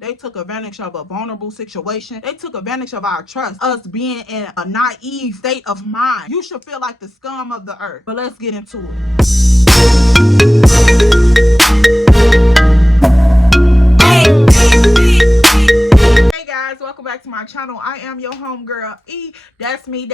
They took advantage of a vulnerable situation. They took advantage of our trust, us being in a naive state of mind. You should feel like the scum of the earth. But let's get into it. Hey guys, welcome back to my channel. I am your homegirl E. That's me,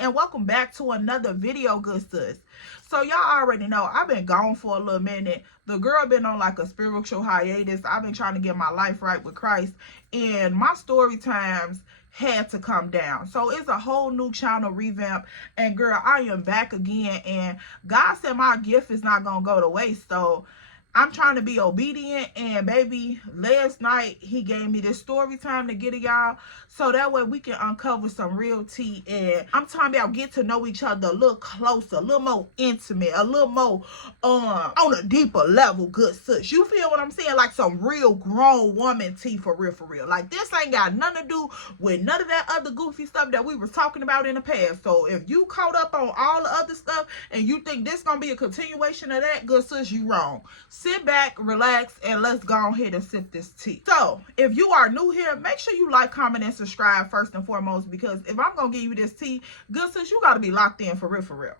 and welcome back to another video, good sis. So y'all already know I've been gone for a little minute. The girl been on like a spiritual hiatus. I've been trying to get my life right with Christ, and my story times had to come down. So it's a whole new channel revamp, and girl, I am back again, and God said my gift is not gonna go to waste. So I'm trying to be obedient, and baby, last night he gave me this story time to get to y'all, so that way we can uncover some real tea. And I'm talking about get to know each other a little closer, a little more intimate, a little more on a deeper level, good sis. You feel what I'm saying? Like some real grown woman tea, for real. Like this ain't got nothing to do with none of that other goofy stuff that we were talking about in the past. So if you caught up on all the other stuff and you think this gonna be a continuation of that, good sis, you wrong. Sit back, relax, and let's go ahead and sip this tea. So if you are new here, make sure you like, comment, and subscribe first and foremost, because if I'm gonna give you this tea, good sis, you gotta be locked in for real.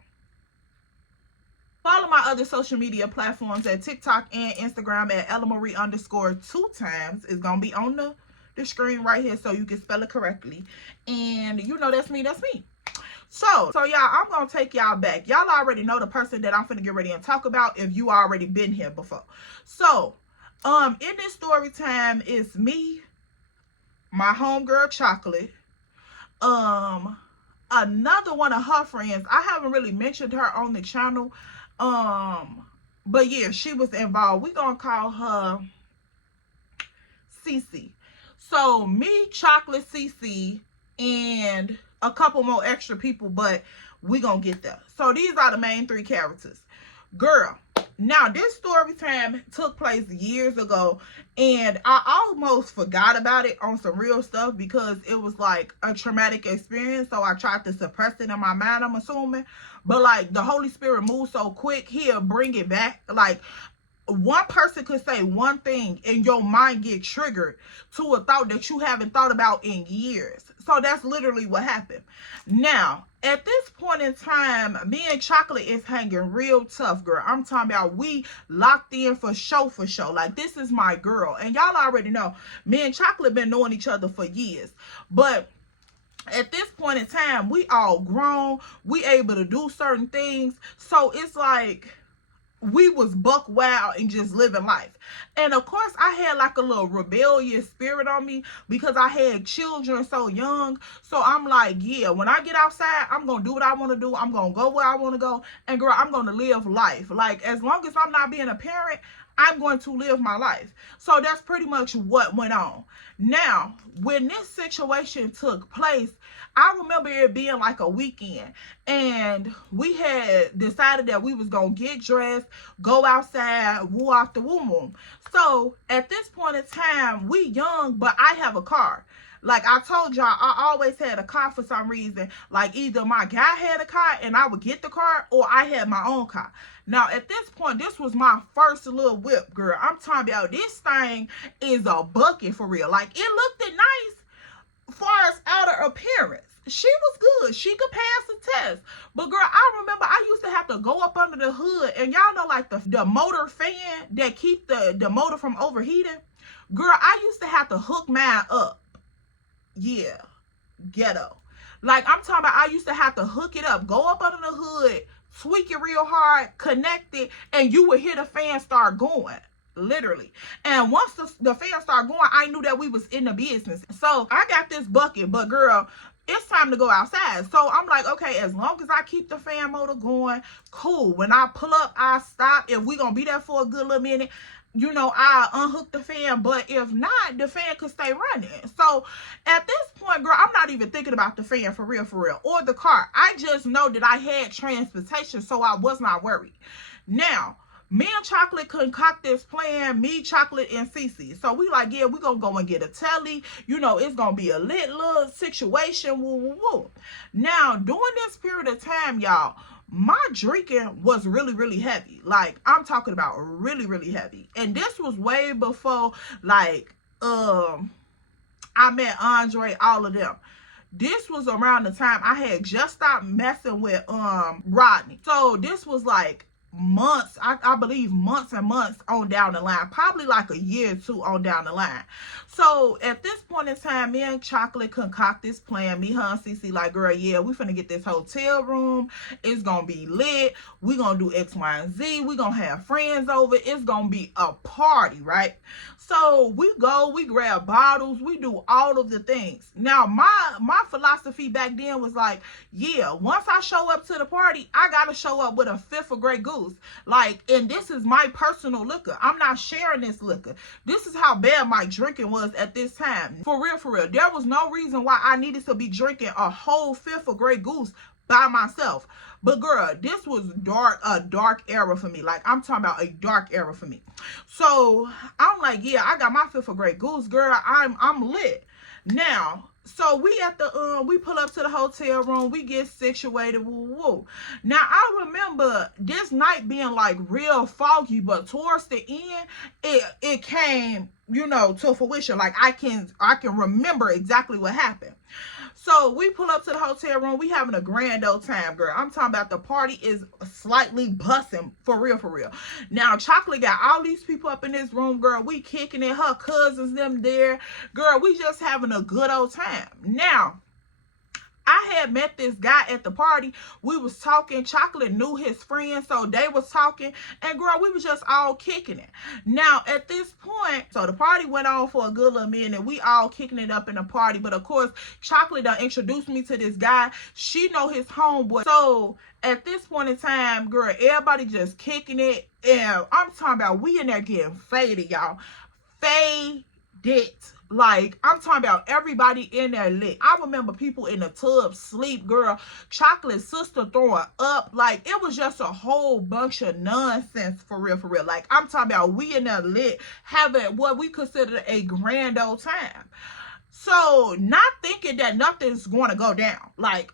Follow my other social media platforms at TikTok and Instagram at ellamarie_2times. It's gonna be on the screen right here so you can spell it correctly. And you know that's me. So y'all, I'm gonna take y'all back. Y'all already know the person that I'm finna get ready and talk about if you already been here before. So in this story time, it's me, my homegirl Chocolate, another one of her friends. I haven't really mentioned her on the channel, but yeah, she was involved. We gonna call her Cece. So me, Chocolate, Cece, and a couple more extra people, but we gonna get there. So these are the main three characters. Girl, now this story time took place years ago, and I almost forgot about it on some real stuff because it was like a traumatic experience, so I tried to suppress it in my mind, I'm assuming. But like the Holy Spirit moves so quick, he'll bring it back. Like one person could say one thing and your mind get triggered to a thought that you haven't thought about in years. So that's literally what happened. Now, at this point in time, me and Chocolate is hanging real tough, girl. I'm talking about we locked in for show. Like, this is my girl. And y'all already know, me and Chocolate been knowing each other for years. But at this point in time, we all grown. We able to do certain things. So it's like we was buck wild and just living life. And of course I had like a little rebellious spirit on me because I had children so young. So I'm like, yeah, when I get outside, I'm gonna do what I want to do. I'm gonna go where I want to go, and girl, I'm gonna live life. Like, as long as I'm not being a parent, I'm going to live my life. So that's pretty much what went on. Now, when this situation took place, I remember it being like a weekend, and we had decided that we was gonna get dressed, go outside, woo off the woo. So at this point in time, we young, but I have a car. Like I told y'all, I always had a car for some reason. Like either my guy had a car and I would get the car, or I had my own car. Now at this point, this was my first little whip, girl. I'm talking about this thing is a bucket for real. Like, it looked nice far as outer appearance. She was good. She could pass the test. But girl, I remember I used to have to go up under the hood, and y'all know like the motor fan that keep the motor from overheating. Girl, I used to have to hook mine up. Yeah, ghetto. Like, I'm talking about, I used to have to hook it up, go up under the hood, tweak it real hard, connect it, and you would hear the fan start going. Literally. And once the fan started going, I knew that we was in the business. So I got this bucket, but girl, it's time to go outside. So I'm like, okay, as long as I keep the fan motor going, cool. When I pull up, I stop. If we gonna be there for a good little minute, you know, I unhook the fan. But if not, the fan could stay running. So at this point, girl, I'm not even thinking about the fan for real, or the car. I just know that I had transportation, so I was not worried. Now, me and Chocolate concoct this plan, me, Chocolate, and Cece. So we like, yeah, we gonna go and get a telly. You know, it's gonna be a lit little situation. Woo. Now, during this period of time, y'all, my drinking was really heavy. Like, I'm talking about really heavy. And this was way before, like, I met Andre, all of them. This was around the time I had just stopped messing with Rodney. So this was like months, I believe months and months on down the line, probably like a year or two on down the line. So at this point in time, me and Chocolate concoct this plan. Me, her, and Cece like, girl, yeah, we finna get this hotel room. It's gonna be lit. We gonna do X, Y, and Z. We gonna have friends over. It's gonna be a party, right? So we go, we grab bottles, we do all of the things. Now, my philosophy back then was like, yeah, once I show up to the party, I gotta show up with a fifth of Grey Goose. Like, and this is my personal liquor. I'm not sharing this liquor. This is how bad my drinking was at this time. For real, for real. There was no reason why I needed to be drinking a whole fifth of Grey Goose by myself. But girl, this was a dark era for me. Like, I'm talking about a dark era for me. So I'm like, yeah, I got my fifth of Grey Goose, girl. I'm lit. Now, so we at the we pull up to the hotel room, we get situated. Woo, woo. Now I remember this night being like real foggy, but towards the end, it came, you know, to fruition. Like I can remember exactly what happened. So we pull up to the hotel room. We having a grand old time, girl. I'm talking about the party is slightly busting, for real, for real. Now, Chocolate got all these people up in this room, girl. We kicking it. Her cousins, them there. Girl, we just having a good old time. Now, I had met this guy at the party. We was talking. Chocolate knew his friends, so they was talking. And girl, we was just all kicking it. Now, at this point, so the party went on for a good little minute. We all kicking it up in the party. But of course, Chocolate done introduced me to this guy. She know his homeboy. So at this point in time, girl, everybody just kicking it. And I'm talking about we in there getting faded, y'all. Faded. Like, I'm talking about everybody in there lit. I remember people in the tub sleep, girl. Chocolate's sister throwing up. Like, it was just a whole bunch of nonsense, for real, for real. Like, I'm talking about we in there lit, having what we consider a grand old time. So, not thinking that nothing's going to go down. Like,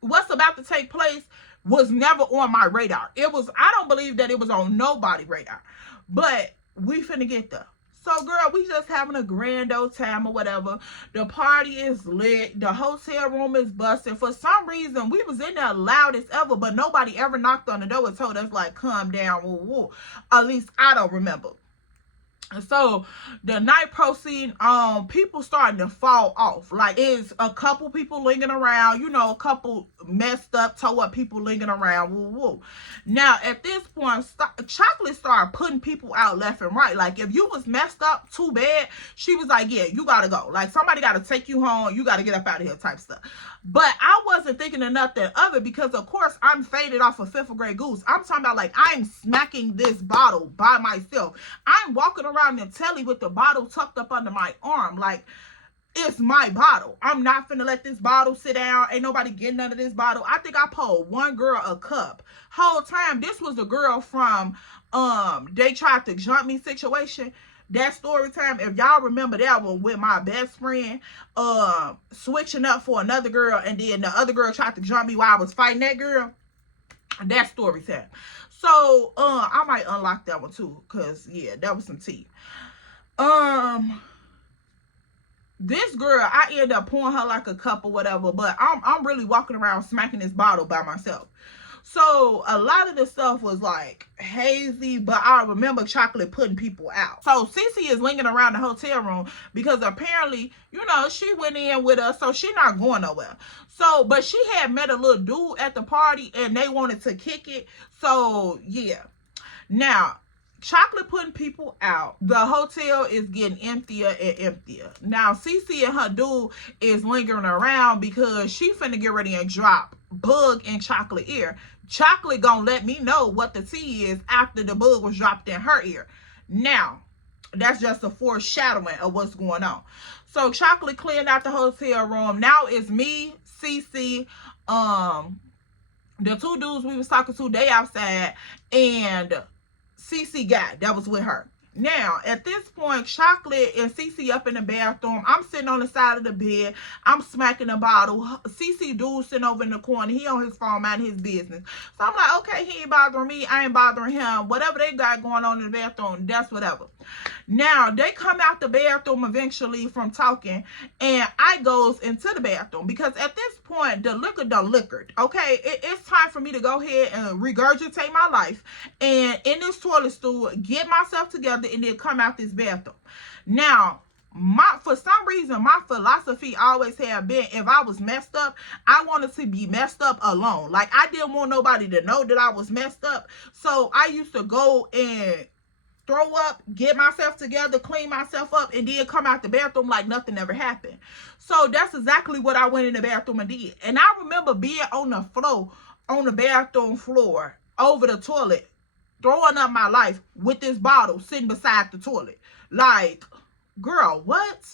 what's about to take place was never on my radar. It was, I don't believe that it was on nobody's radar. But we finna get there. So, girl, we just having a grand old time or whatever. The party is lit. The hotel room is busting. For some reason, we was in there loud as ever, but nobody ever knocked on the door and told us, like, calm down. Woo, woo. At least I don't remember. So the night proceeding, people starting to fall off. Like, it's a couple people lingering around, you know, a couple messed up, toe up people lingering around. Woo, woo. Now, at this point, Chocolate started putting people out left and right. Like, if you was messed up too bad, she was like, yeah, you gotta go. Like, somebody gotta take you home. You gotta get up out of here type stuff. But I wasn't thinking of nothing other because, of course, I'm faded off a fifth of Grey Goose. I'm talking about, like, I'm smacking this bottle by myself. I'm walking around the telly with the bottle tucked up under my arm. Like, it's my bottle. I'm not finna let this bottle sit down. Ain't nobody getting none of this bottle. I think I pulled one girl a cup. Whole time, this was the girl from They Tried to Jump Me situation. That story time, if y'all remember that one with my best friend switching up for another girl, and then the other girl tried to jump me while I was fighting that girl. That story time. So I might unlock that one too, because yeah, that was some tea. This girl, I ended up pouring her like a cup or whatever, but I'm really walking around smacking this bottle by myself. So a lot of the stuff was like hazy, but I remember Chocolate putting people out. So Cece is lingering around the hotel room because apparently, you know, she went in with us, so she not going nowhere. So, but she had met a little dude at the party and they wanted to kick it. So yeah. Now, Chocolate putting people out. The hotel is getting emptier and emptier. Now, Cece and her dude is lingering around because she finna get ready and drop Bug in Chocolate ear. Chocolate gonna let me know what the tea is after the bug was dropped in her ear. Now, that's just a foreshadowing of what's going on. So Chocolate cleared out the hotel room. Now it's me, Cece, the two dudes we was talking to, they outside, and Cece guy that was with her. Now, at this point, Chocolate and Cece up in the bathroom. I'm sitting on the side of the bed. I'm smacking a bottle. Cece dude sitting over in the corner. He on his phone, minding his business. So I'm like, okay, he ain't bothering me. I ain't bothering him. Whatever they got going on in the bathroom, that's whatever. Now, they come out the bathroom eventually from talking, and I goes into the bathroom because at this point, the liquor done liquored, okay? It's time for me to go ahead and regurgitate my life and in this toilet stool, get myself together, and then come out this bathroom. Now, for some reason, my philosophy always had been, if I was messed up, I wanted to be messed up alone. Like, I didn't want nobody to know that I was messed up. So I used to go and throw up, get myself together, clean myself up, and then come out the bathroom like nothing ever happened. So that's exactly what I went in the bathroom and did. And I remember being on the floor, on the bathroom floor, over the toilet, throwing up my life with this bottle sitting beside the toilet. Like, girl, what?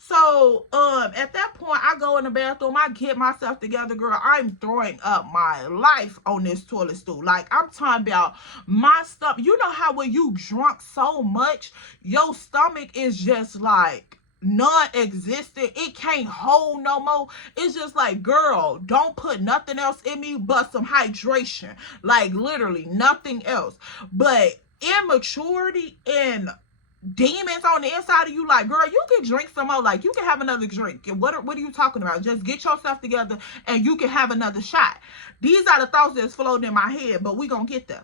So at that point, I go in the bathroom, I get myself together, girl. I'm throwing up my life on this toilet stool. Like, I'm talking about my stomach. You know how when you drunk so much, your stomach is just like non-existent. It can't hold no more. It's just like, girl, don't put nothing else in me but some hydration. Like, literally nothing else. But immaturity and demons on the inside of you, like, girl, you can drink some more, like, you can have another drink. What are you talking about? Just get yourself together and you can have another shot. These are the thoughts that's floating in my head, but we gonna get there.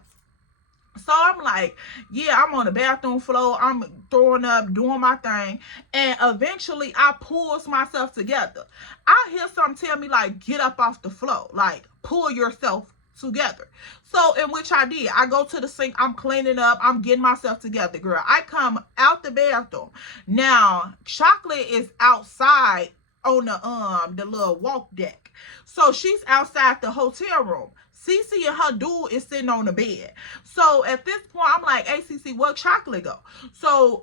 So I'm like, yeah, I'm on the bathroom floor, I'm throwing up, doing my thing, and eventually I pulls myself together. I hear something tell me, like, get up off the floor, like, pull yourself together. So in which I did. I go to the sink, I'm cleaning up, I'm getting myself together, girl. I come out the bathroom. Now, Chocolate is outside on the little walk deck. So she's outside the hotel room. Cece and her dude is sitting on the bed. So at this point, I'm like, hey, Cece, where Chocolate go? So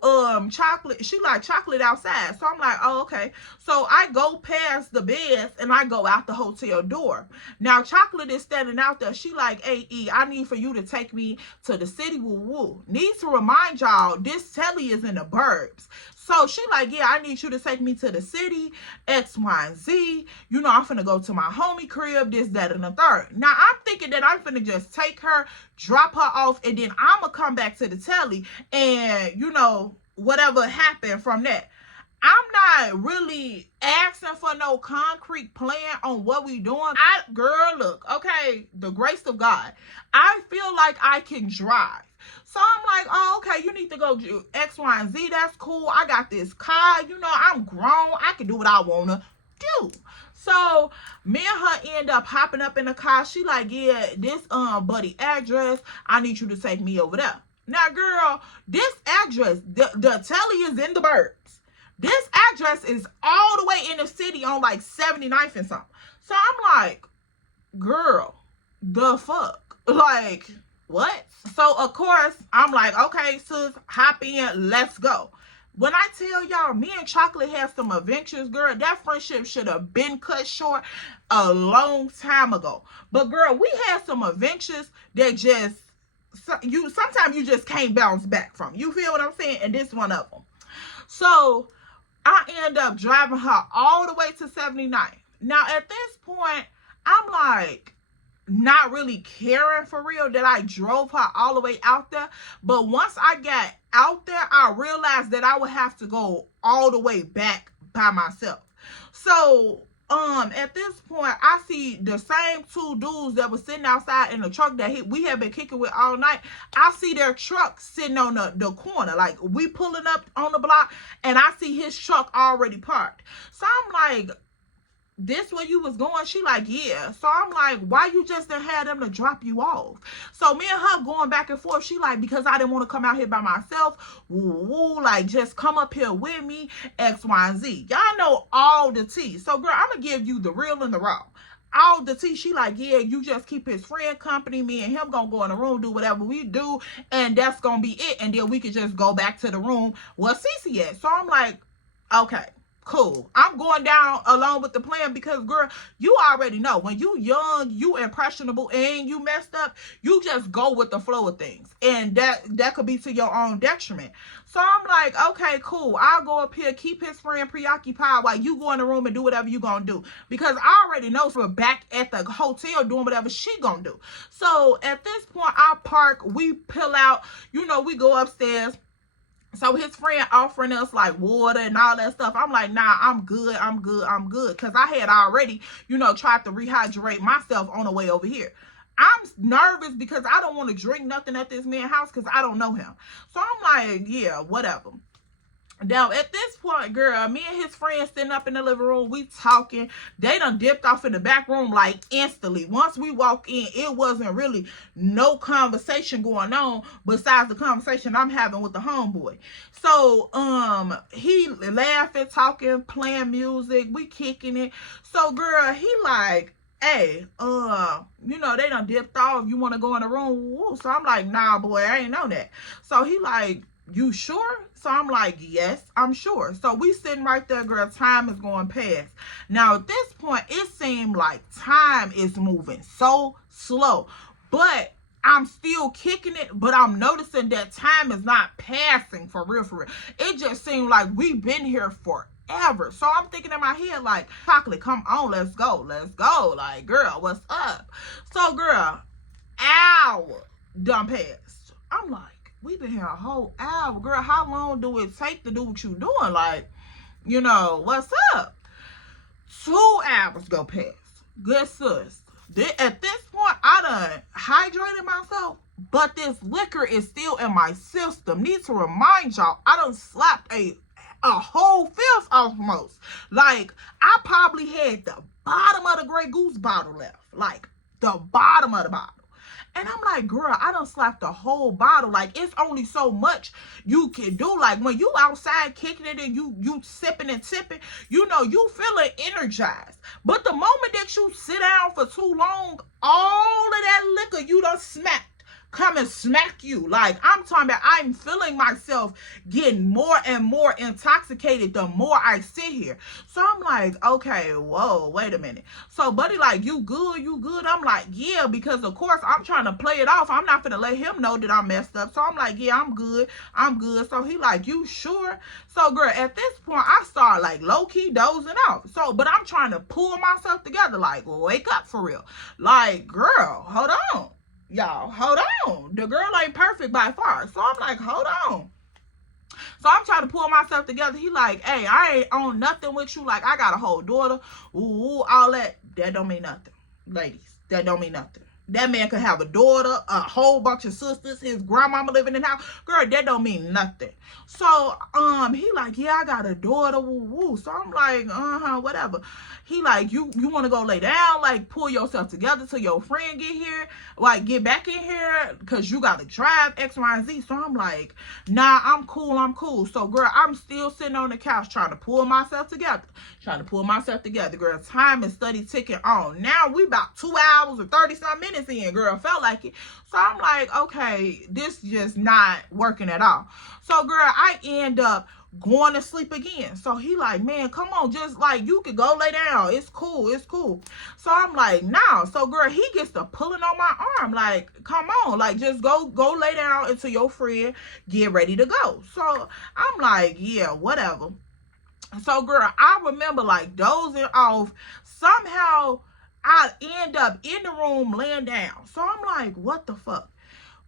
Chocolate, she like, Chocolate outside. So I'm like, oh, okay. So I go past the beds and I go out the hotel door. Now Chocolate is standing out there. She like, hey, E, I need for you to take me to the city. Woo woo. Need to remind y'all, this telly is in the burbs. So she like, yeah, I need you to take me to the city, X, Y, and Z. You know, I'm finna go to my homie crib, this, that, and the third. Now, I'm thinking that I'm finna just take her, drop her off, and then I'm gonna come back to the telly and, you know, whatever happened from that. I'm not really asking for no concrete plan on what we doing. Girl, look, okay, the grace of God. I feel like I can drive. So I'm like, oh, okay, you need to go do X, Y, and Z. That's cool. I got this car. You know, I'm grown. I can do what I want to do. So me and her end up hopping up in the car. She like, yeah, this buddy address, I need you to take me over there. Now, girl, this address, the telly is in the burbs. This address is all the way in the city on like 79th and something. So I'm like, girl, the fuck? Like, what? So, of course, I'm like, okay, sis, hop in, let's go. When I tell y'all, me and Chocolate had some adventures, girl, that friendship should have been cut short a long time ago. But, girl, we had some adventures that just, sometimes you just can't bounce back from. You feel what I'm saying? And this one of them. So, I end up driving her all the way to 79th. Now, at this point, I'm like, not really caring for real that I drove her all the way out there. But once I got out there, I realized that I would have to go all the way back by myself. So at this point, I see the same two dudes that were sitting outside in the truck that we had been kicking with all night. I see their truck sitting on the corner. Like, we pulling up on the block, and I see his truck already parked. So I'm like, this where you was going? She like, yeah. So I'm like, why you just didn't have them to drop you off? So me and her going back and forth. She like, because I didn't want to come out here by myself. Woo, woo, like, just come up here with me, X, Y, and Z. Y'all know all the tea. So, girl, I'm going to give you the real and the raw. All the tea. She like, yeah, you just keep his friend company. Me and him going to go in the room, do whatever we do, and that's going to be it. And then we could just go back to the room where Cece at. So I'm like, okay. Cool. I'm going down along with the plan because, girl, you already know when you young, you impressionable, and you messed up, you just go with the flow of things. And that could be to your own detriment. So I'm like, okay, cool. I'll go up here, keep his friend preoccupied while you go in the room and do whatever you gonna do. Because I already know we're back at the hotel doing whatever she gonna do. So at this point, I park, we peel out, you know, we go upstairs. So his friend offering us like water and all that stuff. I'm like, nah, I'm good. Because I had already, tried to rehydrate myself on the way over here. I'm nervous because I don't want to drink nothing at this man's house because I don't know him. So I'm like, yeah, whatever. Now, at this point, girl, me and his friend sitting up in the living room, we talking. They done dipped off in the back room like instantly. Once we walk in, it wasn't really no conversation going on besides the conversation I'm having with the homeboy. So, he laughing, talking, playing music, we kicking it. So, girl, he like, hey, they done dipped off. You want to go in the room? Woo. So I'm like, nah, boy, I ain't know that. So he like, you sure? So I'm like, yes, I'm sure. So we sitting right there, girl. Time is going past. Now, at this point, it seemed like time is moving so slow. But I'm still kicking it, but I'm noticing that time is not passing for real, for real. It just seemed like we've been here forever. So I'm thinking in my head, like, Chocolate, come on, let's go. Like, girl, what's up? So, girl, hour done passed. I'm like, we've been here a whole hour. Girl, how long do it take to do what you doing? Like, what's up? 2 hours go past. Good sis. At this point, I done hydrated myself, but this liquor is still in my system. Need to remind y'all, I done slapped a whole fifth almost. Like, I probably had the bottom of the Grey Goose bottle left. Like, the bottom of the bottle. And I'm like, girl, I done slapped the whole bottle. Like, it's only so much you can do. Like, when you outside kicking it and you sipping and tipping, you feeling energized. But the moment that you sit down for too long, all of that liquor you done smacked come and smack you. Like, I'm talking about, I'm feeling myself getting more and more intoxicated the more I sit here. So I'm like, okay, whoa, wait a minute. So buddy like, you good? I'm like, yeah, because of course I'm trying to play it off. I'm not gonna let him know that I messed up. So I'm like, yeah, I'm good. So he like, you sure? So girl, at this point I start like low-key dozing out. So, but I'm trying to pull myself together, like, wake up for real. Like, girl, hold on. Y'all, hold on. The girl ain't perfect by far. So I'm like, hold on. So I'm trying to pull myself together. He like, hey, I ain't on nothing with you. Like, I got a whole daughter. Ooh, all that. That don't mean nothing. Ladies, that don't mean nothing. That man could have a daughter, a whole bunch of sisters, his grandmama living in the house. Girl, that don't mean nothing. So, he like, yeah, I got a daughter, woo woo. So I'm like, whatever. He like, you want to go lay down, like, pull yourself together till your friend get here, like, get back in here, because you got to drive X, Y, and Z. So I'm like, nah, I'm cool. So, girl, I'm still sitting on the couch trying to pull myself together. Girl. Time is steady ticking on. Now we about 2 hours or 30-some minutes in, girl. Felt like it. So I'm like, okay, this just not working at all. So, girl, I end up going to sleep again. So he like, man, come on, just like, you could go lay down. It's cool. So I'm like, nah. So, girl, he gets to pulling on my arm. Like, come on, like, just go lay down until your friend get ready to go. So I'm like, yeah, whatever. So, girl, I remember like dozing off. Somehow I end up in the room laying down. So I'm like, what the fuck?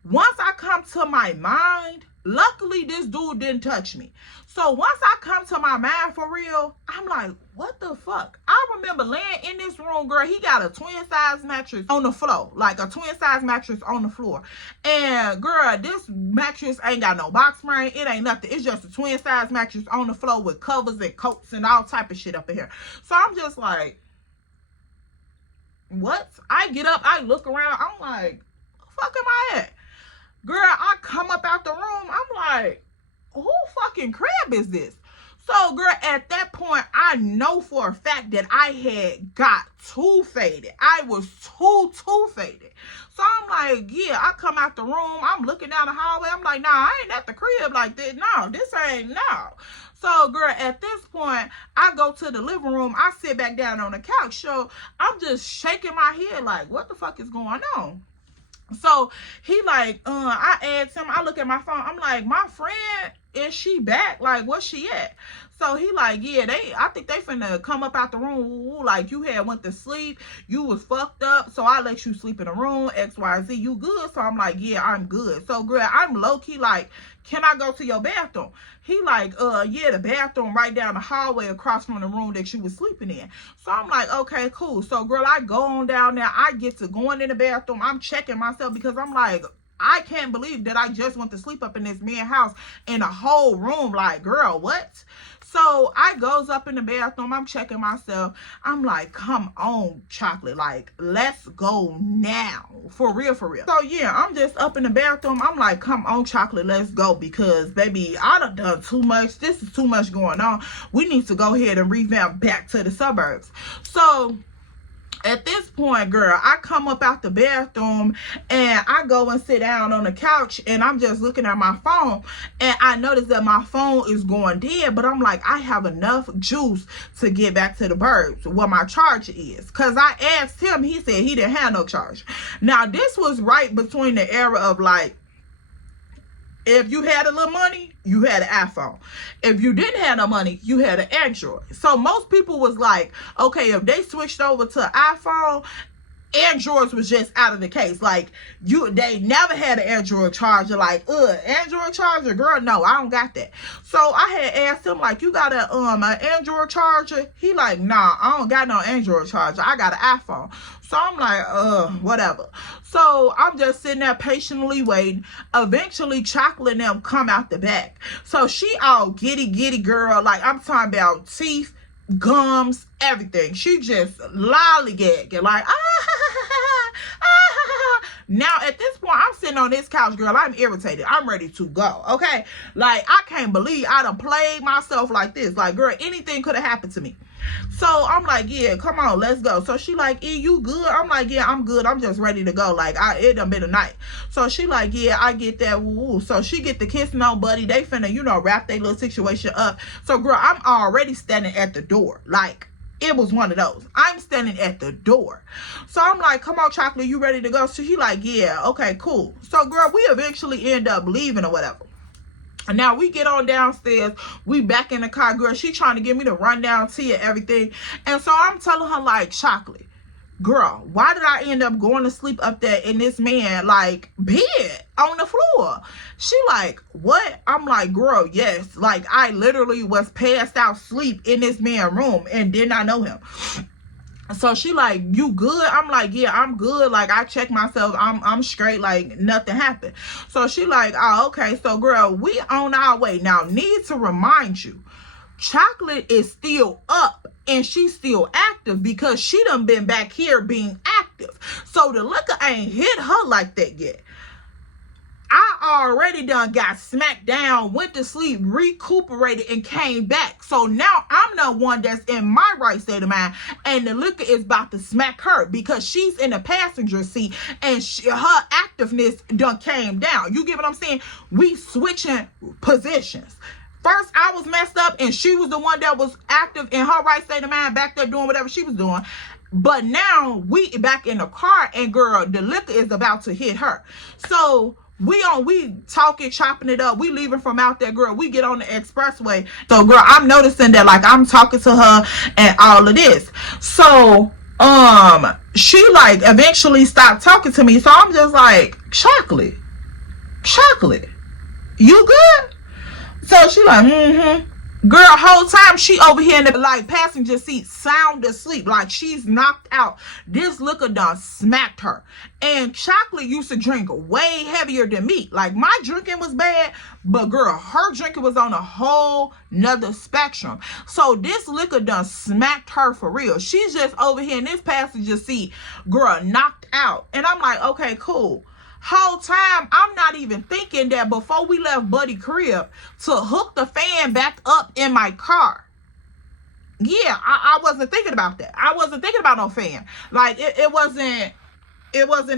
Once I come to my mind, luckily this dude didn't touch me. So once I come to my mind for real, I'm like, what the fuck? I remember laying in this room, girl. He got a twin size mattress on the floor, like a twin size mattress on the floor. And girl, this mattress ain't got no box spring. It ain't nothing. It's just a twin size mattress on the floor with covers and coats and all type of shit up in here. So I'm just like, what? I get up, I look around. I'm like, fuck am I at? Girl, I come up out the room. I'm like, who fucking crib is this? So, girl, at that point, I know for a fact that I had got too faded. I was too faded. So I'm like, yeah, I come out the room. I'm looking down the hallway. I'm like, nah, I ain't at the crib like this. No, this ain't, no. So, girl, at this point, I go to the living room. I sit back down on the couch. So I'm just shaking my head like, what the fuck is going on? So he like, I asked him, I look at my phone, I'm like, my friend, is she back? Like, where's she at? So he like, yeah, I think they finna come up out the room. Like, you had went to sleep, you was fucked up, so I let you sleep in the room, XYZ, you good? So I'm like, yeah, I'm good. So girl, I'm low-key like, can I go to your bathroom? He like, yeah, the bathroom right down the hallway across from the room that you was sleeping in. So I'm like, okay, cool. So girl, I go on down there, I get to going in the bathroom, I'm checking myself because I'm like, I can't believe that I just went to sleep up in this man's house in a whole room. Like, girl, what? So I goes up in the bathroom. I'm checking myself. I'm like, come on, Chocolate. Like, let's go now. For real, for real. So, yeah, I'm just up in the bathroom. I'm like, come on, Chocolate, let's go. Because, baby, I done too much. This is too much going on. We need to go ahead and revamp back to the suburbs. So at this point, girl, I come up out the bathroom and I go and sit down on the couch and I'm just looking at my phone and I notice that my phone is going dead, but I'm like, I have enough juice to get back to the burbs where my charger is. Because I asked him, he said he didn't have no charger. Now, this was right between the era of like, if you had a little money, you had an iPhone. If you didn't have no money, you had an Android. So most people was like, okay, if they switched over to iPhone, Androids was just out of the case. Like, they never had an Android charger. Like, Android charger, girl, no, I don't got that. So I had asked him, like, you got an Android charger? He like, nah, I don't got no Android charger. I got an iPhone. So I'm like, whatever. So I'm just sitting there patiently waiting. Eventually, Chocolate and them come out the back. So she all giddy, girl. Like, I'm talking about teeth, gums, everything. She just lollygagging like, Now, at this point, I'm sitting on this couch, girl. I'm irritated. I'm ready to go, okay? Like, I can't believe I done played myself like this. Like, girl, anything could have happened to me. So I'm like, yeah, come on, let's go. So she like, E, you good? I'm like, yeah, I'm good. I'm just ready to go. Like, it done been a night. So she like, yeah, I get that. Woo. So she get the kissing on buddy. They finna, wrap their little situation up. So, girl, I'm already standing at the door. Like, it was one of those. I'm standing at the door. So I'm like, come on, Chocolate, you ready to go? So she like, yeah, okay, cool. So, girl, we eventually end up leaving or whatever. And now we get on downstairs. We back in the car, girl. She trying to give me the rundown tea and everything. And so I'm telling her, like, Chocolate, girl, why did I end up going to sleep up there in this man, like, bed on the floor? She like, what? I'm like, girl, yes. Like, I literally was passed out sleep in this man's room and did not know him. So she like, you good? I'm like, yeah, I'm good. Like, I checked myself. I'm straight. Like, nothing happened. So she like, oh, okay. So, girl, we on our way. Now, need to remind you, Chocolate is still up and she's still active because she done been back here being active. So the liquor ain't hit her like that yet. I already done got smacked down, went to sleep, recuperated, and came back. So now I'm the one that's in my right state of mind, and the liquor is about to smack her because she's in the passenger seat, and her activeness done came down. You get what I'm saying? We switching positions. First, I was messed up, and she was the one that was active in her right state of mind, back there doing whatever she was doing. But now we back in the car, and girl, the liquor is about to hit her. So we talking, chopping it up. We leaving from out there, girl. We get on the expressway. So, girl, I'm noticing that, like, I'm talking to her and all of this. So, she, like, eventually stopped talking to me. So I'm just like, Chocolate, you good? So she like, mm-hmm. Girl, whole time she over here in the, like, passenger seat, sound asleep, like she's knocked out. This liquor done smacked her. And Chocolate used to drink way heavier than me. Like, my drinking was bad, but girl, her drinking was on a whole nother spectrum. So this liquor done smacked her for real. She's just over here in this passenger seat, girl, knocked out. And I'm like, okay, cool. Whole time, I'm not even thinking that before we left Buddy crib to hook the fan back up in my car. Yeah, I wasn't thinking about that. I wasn't thinking about no fan. Like, it wasn't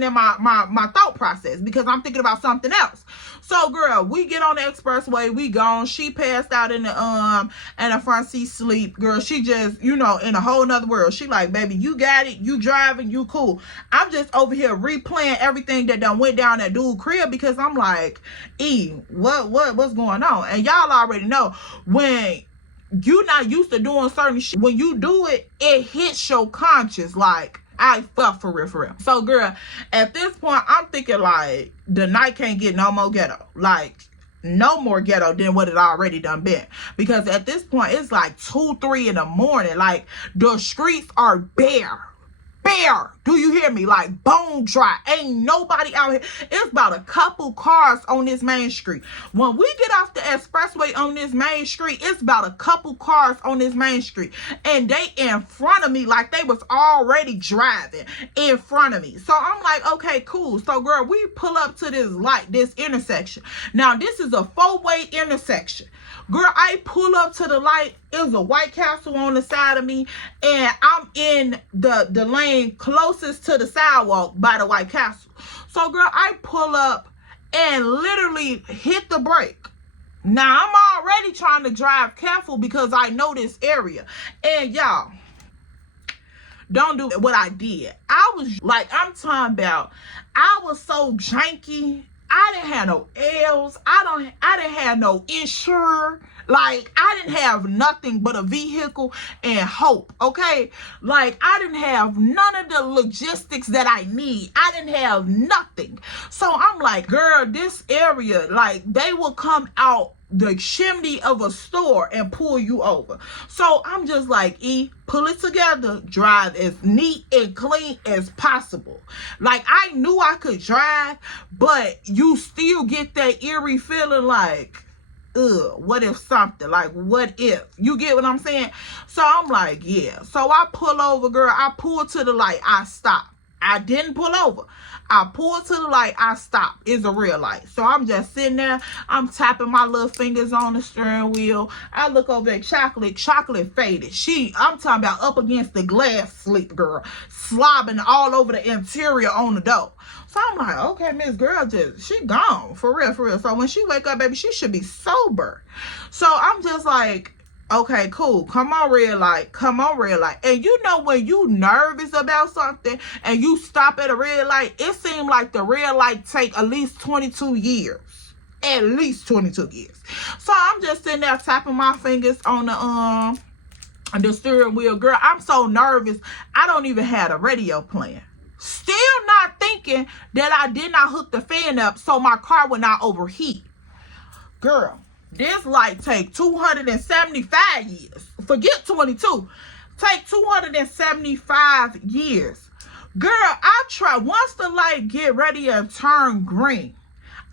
in my thought process because I'm thinking about something else. So, girl, we get on the expressway, we gone. She passed out in the front seat sleep. Girl, she just, in a whole nother world. She like, baby, you got it, you driving, you cool. I'm just over here replaying everything that done went down that dude crib because I'm like, what's going on? And y'all already know when you not used to doing certain shit. When you do it, it hits your conscience. Like, I fuck for real, for real. So, girl, at this point, I'm thinking, like, the night can't get no more ghetto. Like, no more ghetto than what it already done been. Because at this point, it's like 2, 3 in the morning. Like, the streets are bare. Bare. Do you hear me? Like, bone dry. Ain't nobody out here. It's about a couple cars on this main street. When we get off the expressway on this main street, it's about a couple cars on this main street. And they in front of me like they was already driving in front of me. So I'm like, okay, cool. So, girl, we pull up to this light, this intersection. Now, this is a 4-way intersection. Girl, I pull up to the light. It was a White Castle on the side of me, and I'm in the lane closest to the sidewalk by the White Castle. So, girl, I pull up and literally hit the brake. Now, I'm already trying to drive careful because I know this area. And, y'all, don't do what I did. I was like, I'm talking about, I was so janky. I didn't have no L's. I didn't have no insurance. Like, I didn't have nothing but a vehicle and hope, okay? Like, I didn't have none of the logistics that I need. I didn't have nothing. So I'm like, girl, this area, like, they will come out the chimney of a store and pull you over. So I'm just like, pull it together, drive as neat and clean as possible. Like, I knew I could drive, but you still get that eerie feeling like, what if something? Like, what if? You get what I'm saying? So I'm like, yeah. So I pull over, girl. I pull to the light. I stop. I didn't pull over. I pulled to the light. I stopped. It's a real light. So I'm just sitting there. I'm tapping my little fingers on the steering wheel. I look over at Chocolate. Chocolate faded. I'm talking about up against the glass sleep, girl. Slobbing all over the interior on the door. So I'm like, okay, Miss Girl, she gone. For real, for real. So when she wake up, baby, she should be sober. So I'm just like, okay, cool. Come on, red light. Come on, red light. And you know when you nervous about something and you stop at a red light, it seems like the red light take at least 22 years. At least 22 years. So I'm just sitting there tapping my fingers on the steering wheel. Girl, I'm so nervous. I don't even have a radio playing. Still not thinking that I did not hook the fan up so my car would not overheat. Girl, this light take 275 years. Forget 22. Take 275 years. Girl, I try, once the light get ready to turn green,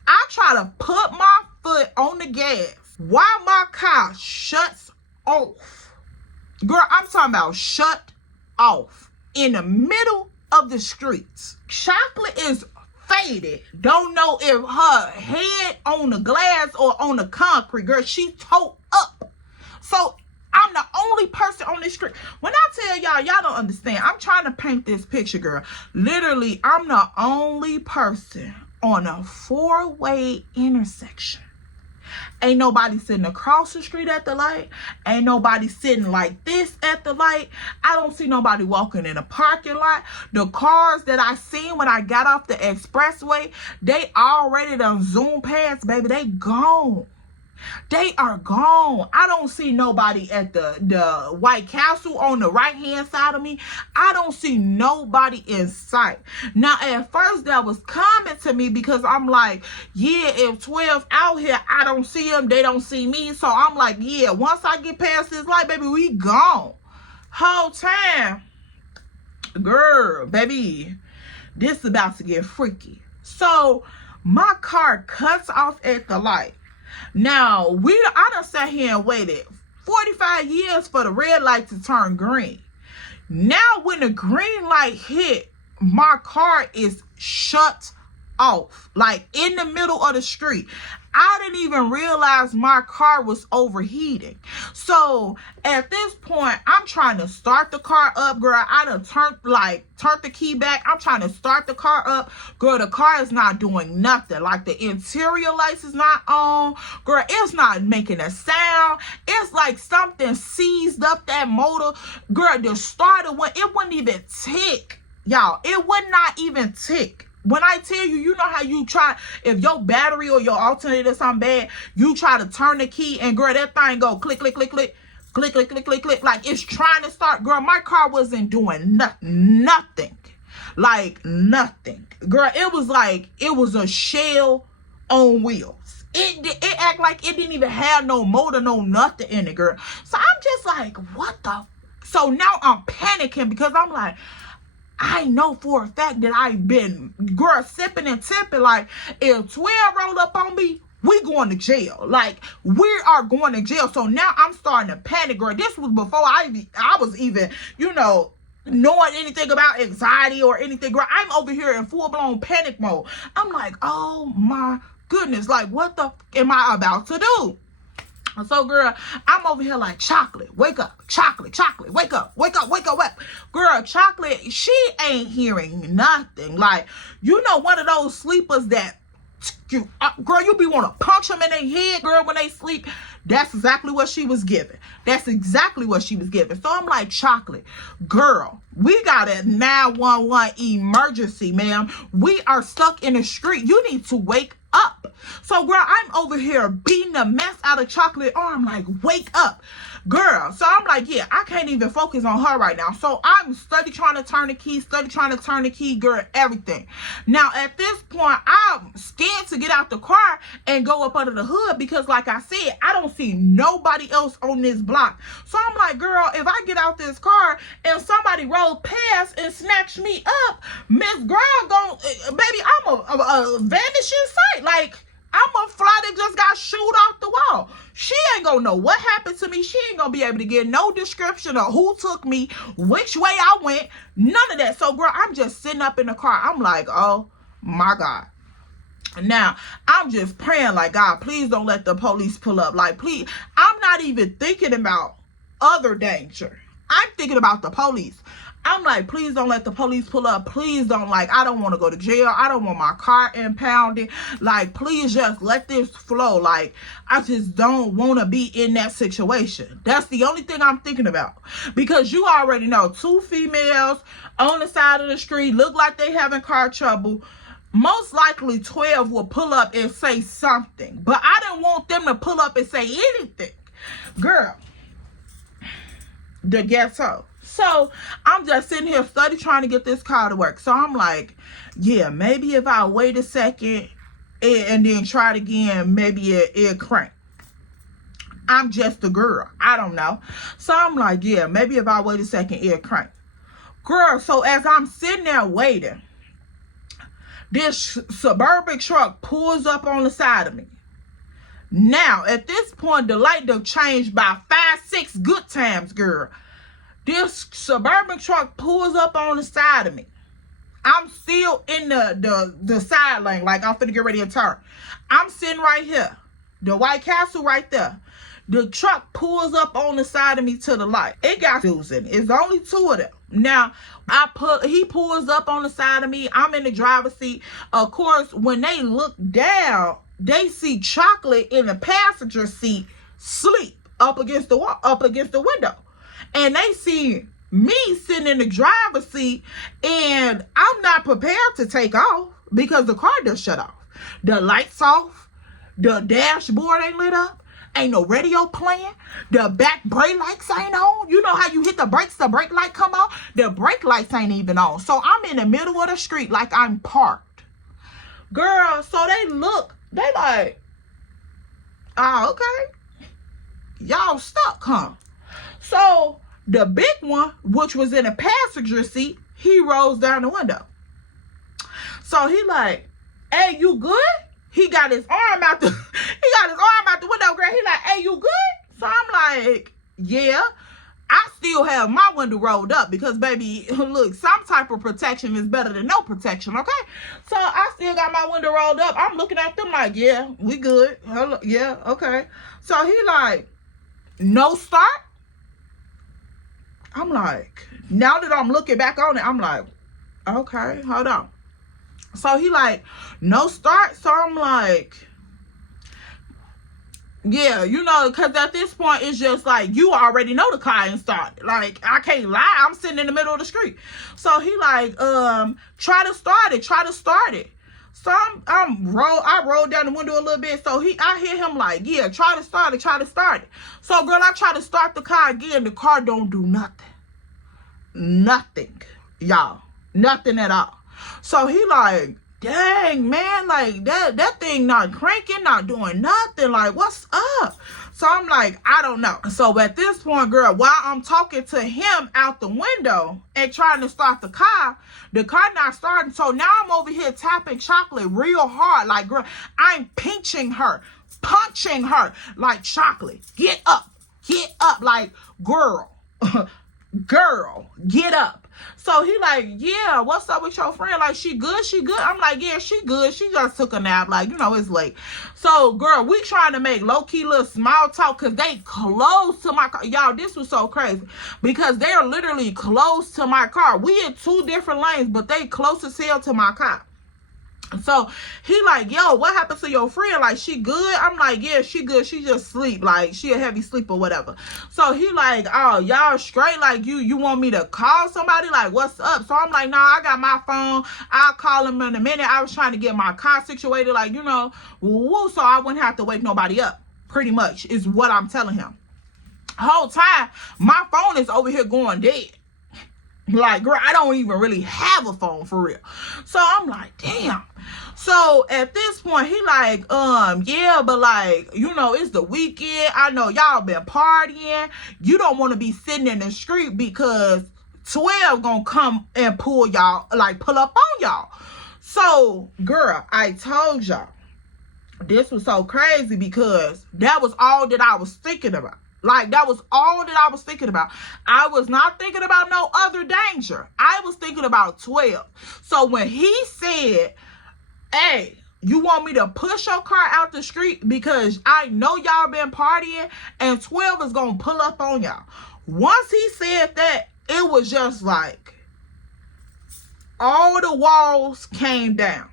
I try to put my foot on the gas while my car shuts off. Girl, I'm talking about shut off in the middle of the streets. Chocolate is faded. Don't know if her head on the glass or on the concrete. Girl, she towed up. So I'm the only person on this street. When I tell y'all don't understand. I'm trying to paint this picture, girl. Literally, I'm the only person on a 4-way intersection. Ain't nobody sitting across the street at the light. Ain't nobody sitting like this at the light. I don't see nobody walking in a parking lot. The cars that I seen when I got off the expressway, they already done zoomed past, baby. They gone. They are gone. I don't see nobody at the White Castle on the right-hand side of me. I don't see nobody in sight. Now, at first, that was coming to me because I'm like, yeah, if 12 out here, I don't see them, they don't see me. So I'm like, yeah, once I get past this light, baby, we gone. Whole time, girl, baby, this is about to get freaky. So my car cuts off at the light. Now, I done sat here and waited 45 years for the red light to turn green. Now, when the green light hit, my car is shut off, like in the middle of the street. I didn't even realize my car was overheating. So at this point, I'm trying to start the car up, girl. I done turned the key back. I'm trying to start the car up. Girl, the car is not doing nothing. Like, the interior lights is not on. Girl, it's not making a sound. It's like something seized up that motor. Girl, the starter, it wouldn't even tick. Y'all, it would not even tick. When I tell you, you know how you try, if your battery or your alternator is something bad, you try to turn the key and girl, that thing go click, click, click, click. Click, click, click, click, click. Like, it's trying to start. Girl, my car wasn't doing nothing. Like, nothing. Girl, it was like, it was a shell on wheels. It act like it didn't even have no motor, no nothing in it, girl. So I'm just like, what the? So now I'm panicking because I'm like, I know for a fact that I've been, girl, sipping and tipping. Like, if 12 roll up on me, we going to jail. Like, we are going to jail. So now I'm starting to panic, girl. This was before I was even, you know, knowing anything about anxiety or anything, girl. I'm over here in full-blown panic mode. I'm like, oh my goodness, like, what the am I about to do? So, girl, I'm over here like, Chocolate, wake up. Chocolate, wake up, wake up, wake up, wake up. Girl, Chocolate, she ain't hearing nothing. Like, you know, one of those sleepers that, girl, you be want to punch them in their head, girl, when they sleep. That's exactly what she was giving. That's exactly what she was giving. So I'm like, Chocolate, girl, we got a 911 emergency, ma'am. We are stuck in the street. You need to wake up. So, girl, I'm over here beating the mess out of Chocolate arm, like, wake up, girl. So I'm like, yeah, I can't even focus on her right now. So I'm study trying to turn the key, girl, everything. Now, at this point, I'm scared to get out the car and go up under the hood because, like I said, I don't see nobody else on this block. So I'm like, girl, if I get out this car and somebody rolls past and snatch me up, Miss Girl baby, I'm a vanishing sight. Like, I'm a fly that just got shooed off the wall. She ain't gonna know what happened to me. She ain't gonna be able to get no description of who took me, which way I went, none of that. So, girl, I'm just sitting up in the car. I'm like, oh my God. Now, I'm just praying like, God, please don't let the police pull up. Like, please. I'm not even thinking about other danger. I'm thinking about the police. I'm like, please don't let the police pull up. Please don't, like, I don't want to go to jail. I don't want my car impounded. Like, please just let this flow. Like, I just don't want to be in that situation. That's the only thing I'm thinking about. Because you already know, 2 females on the side of the street look like they having car trouble. Most likely 12 will pull up and say something. But I didn't want them to pull up and say anything. Girl, the ghetto. So I'm just sitting here trying to get this car to work. So I'm like, yeah, maybe if I wait a second and then try it again, maybe it'll crank. I'm just a girl. I don't know. So I'm like, yeah, maybe if I wait a second, it'll crank. Girl, so as I'm sitting there waiting, this Suburban truck pulls up on the side of me. Now, at this point, the light done changed by 5-6 good times, girl. This Suburban truck pulls up on the side of me. I'm still in the side lane, like I'm finna get ready to turn. I'm sitting right here. The White Castle right there. The truck pulls up on the side of me to the light. It got Susan. It's only 2 of them. Now, he pulls up on the side of me. I'm in the driver's seat. Of course, when they look down, they see Chocolate in the passenger seat, sleep up against the window. And they see me sitting in the driver's seat, and I'm not prepared to take off because the car just shut off. The lights off. The dashboard ain't lit up. Ain't no radio playing. The back brake lights ain't on. You know how you hit the brakes, the brake light come on? The brake lights ain't even on. So I'm in the middle of the street like I'm parked. Girl, so they like, oh, okay. Y'all stuck, huh? So the big one, which was in a passenger seat, he rolls down the window. So he like, hey, you good? He got his arm out the window, girl. He like, hey, you good? So I'm like, yeah. I still have my window rolled up because, baby, look, some type of protection is better than no protection, okay? So I still got my window rolled up. I'm looking at them like, yeah, we good. Hello, yeah, okay. So he like, no start? I'm like, now that I'm looking back on it, I'm like, okay, hold on. So he like, no start? So I'm like, yeah, you know, because at this point, it's just like, you already know the car ain't started. Like, I can't lie. I'm sitting in the middle of the street. So he like, try to start it. So I rolled down the window a little bit. So I hear him like, yeah, try to start it. So girl, I try to start the car again. The car don't do nothing. Nothing, y'all. Nothing at all. So he like, dang, man, like that thing not cranking, not doing nothing. Like, what's up? So I'm like, I don't know. So at this point, girl, while I'm talking to him out the window and trying to start the car not starting. So now I'm over here tapping Chocolate real hard. Like, girl, I'm pinching her, punching her. Like, Chocolate, get up. Like, girl, get up. So he like, yeah, what's up with your friend? Like, she good? I'm like, yeah, she good. She just took a nap. Like, you know, it's late. So, girl, we trying to make low-key little small talk because they close to my car. Y'all, this was so crazy because they're literally close to my car. We in 2 different lanes, but they close as hell to my car. So he like, yo, what happened to your friend? Like, she good? I'm like, yeah, she good. She just sleep. Like, she a heavy sleeper or whatever. So he like, oh, y'all straight? Like, you want me to call somebody? Like, what's up? So I'm like, nah, I got my phone. I'll call him in a minute. I was trying to get my car situated, like, you know, woo, so I wouldn't have to wake nobody up. Pretty much is what I'm telling him. Whole time, my phone is over here going dead. Like, girl, I don't even really have a phone for real. So I'm like, damn. So at this point, he like, yeah, but like, you know, it's the weekend. I know y'all been partying. You don't want to be sitting in the street because 12 gonna come and pull y'all, like pull up on y'all. So, girl, I told y'all, this was so crazy because that was all that I was thinking about. Like, that was all that I was thinking about. I was not thinking about no other danger. I was thinking about 12. So when he said, hey, you want me to push your car out the street because I know y'all been partying and 12 is going to pull up on y'all. Once he said that, it was just like all the walls came down.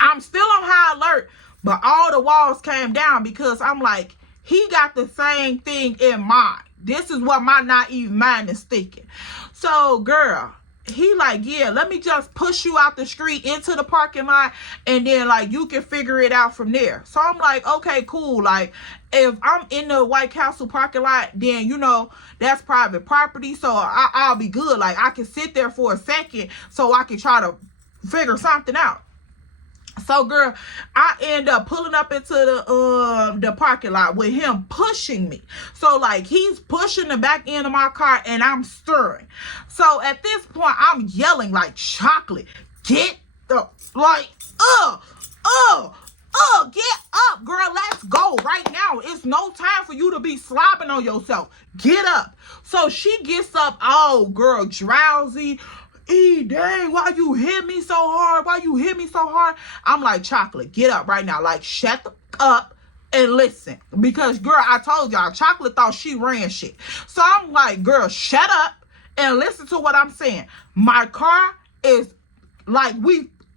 I'm still on high alert, but all the walls came down because I'm like, he got the same thing in mind. This is what my naive mind is thinking. So, girl, he like, yeah, let me just push you out the street into the parking lot and then, like, you can figure it out from there. So, I'm like, okay, cool. Like, if I'm in the White Castle parking lot, then, you know, that's private property. So, I'll be good. Like, I can sit there for a second so I can try to figure something out. So, girl, I end up pulling up into the parking lot with him pushing me. So, like, he's pushing the back end of my car and I'm stirring. So, at this point, I'm yelling like, Chocolate, get the, like, get up, girl. Let's go right now. It's no time for you to be slobbing on yourself. Get up. So, she gets up, oh, girl, drowsy. Dang, why you hit me so hard? I'm like, Chocolate, get up right now. Like, shut the up and listen. Because, girl, I told y'all, Chocolate thought she ran shit. So I'm like, girl, shut up and listen to what I'm saying. My car is like,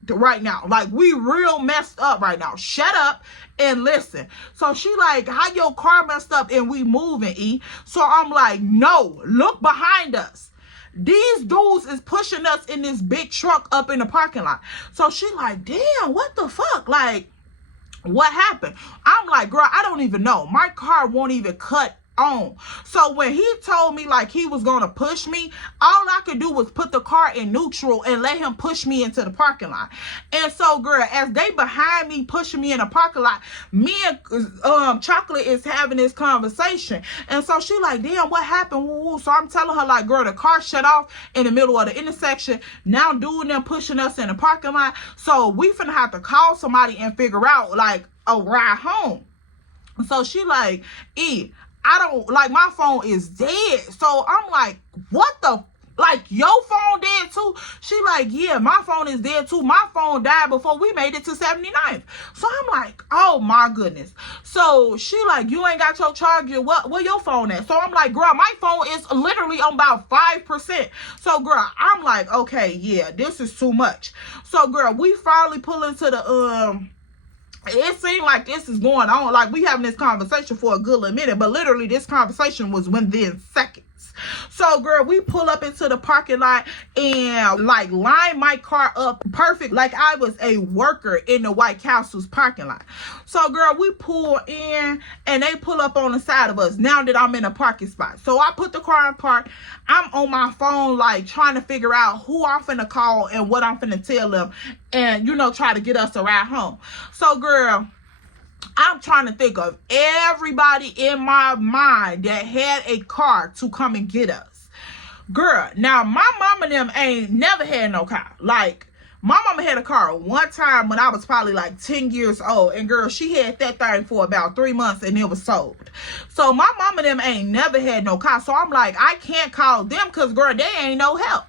right now, like, we real messed up right now. Shut up and listen. So she like, how your car messed up and we moving, E? So I'm like, no, look behind us. These dudes is pushing us in this big truck up in the parking lot. So she like, damn, what the fuck? Like, what happened? I'm like, girl, I don't even know. My car won't even cut on. So when he told me like he was going to push me, all I could do was put the car in neutral and let him push me into the parking lot. And so, girl, as they behind me pushing me in the parking lot, me and Chocolate is having this conversation. And so she like, damn, what happened? So I'm telling her like, girl, the car shut off in the middle of the intersection. Now dude them pushing us in the parking lot. So we finna have to call somebody and figure out like a ride home. So she like, I don't, like, my phone is dead. So I'm like, what the, like, your phone dead too? She like, yeah, my phone is dead too. My phone died before we made it to 79th. So I'm like, oh my goodness. So she like, you ain't got your charger. Where your phone at? So I'm like, girl, my phone is literally on about 5%. So, girl, I'm like, okay, yeah, this is too much. So, girl, we finally pull into the, it seemed like this is going on. Like, we having this conversation for a good minute, but literally this conversation was within seconds. So girl, we pull up into the parking lot and like line my car up perfect like I was a worker in the White Castle's parking lot. So girl, we pull in and they pull up on the side of us now that I'm in a parking spot. So I put the car in park. I'm on my phone like trying to figure out who I'm finna call and what I'm finna tell them and, you know, try to get us a ride home. So girl, I'm trying to think of everybody in my mind that had a car to come and get us. Girl, now my mama and them ain't never had no car. Like, my mama had a car one time when I was probably like 10 years old. And girl, she had that thing for about 3 months and it was sold. So my mama and them ain't never had no car. So I'm like, I can't call them because girl, they ain't no help.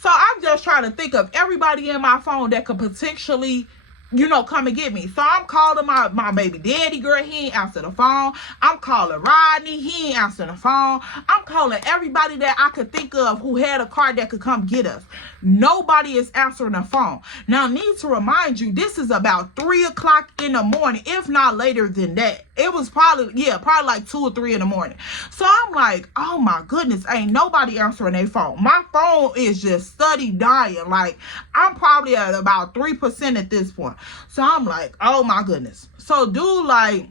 So I'm just trying to think of everybody in my phone that could potentially, you know, come and get me. So I'm calling my baby daddy, girl. He ain't answer the phone. I'm calling Rodney. He ain't answering the phone. I'm calling everybody that I could think of who had a car that could come get us. Nobody is answering the phone. Now, I need to remind you, this is about 3 o'clock in the morning, if not later than that. It was probably like 2 or 3 in the morning. So I'm like, oh my goodness, ain't nobody answering their phone. My phone is just steady dying. Like, I'm probably at about 3% at this point. So I'm like, oh my goodness. So dude, like,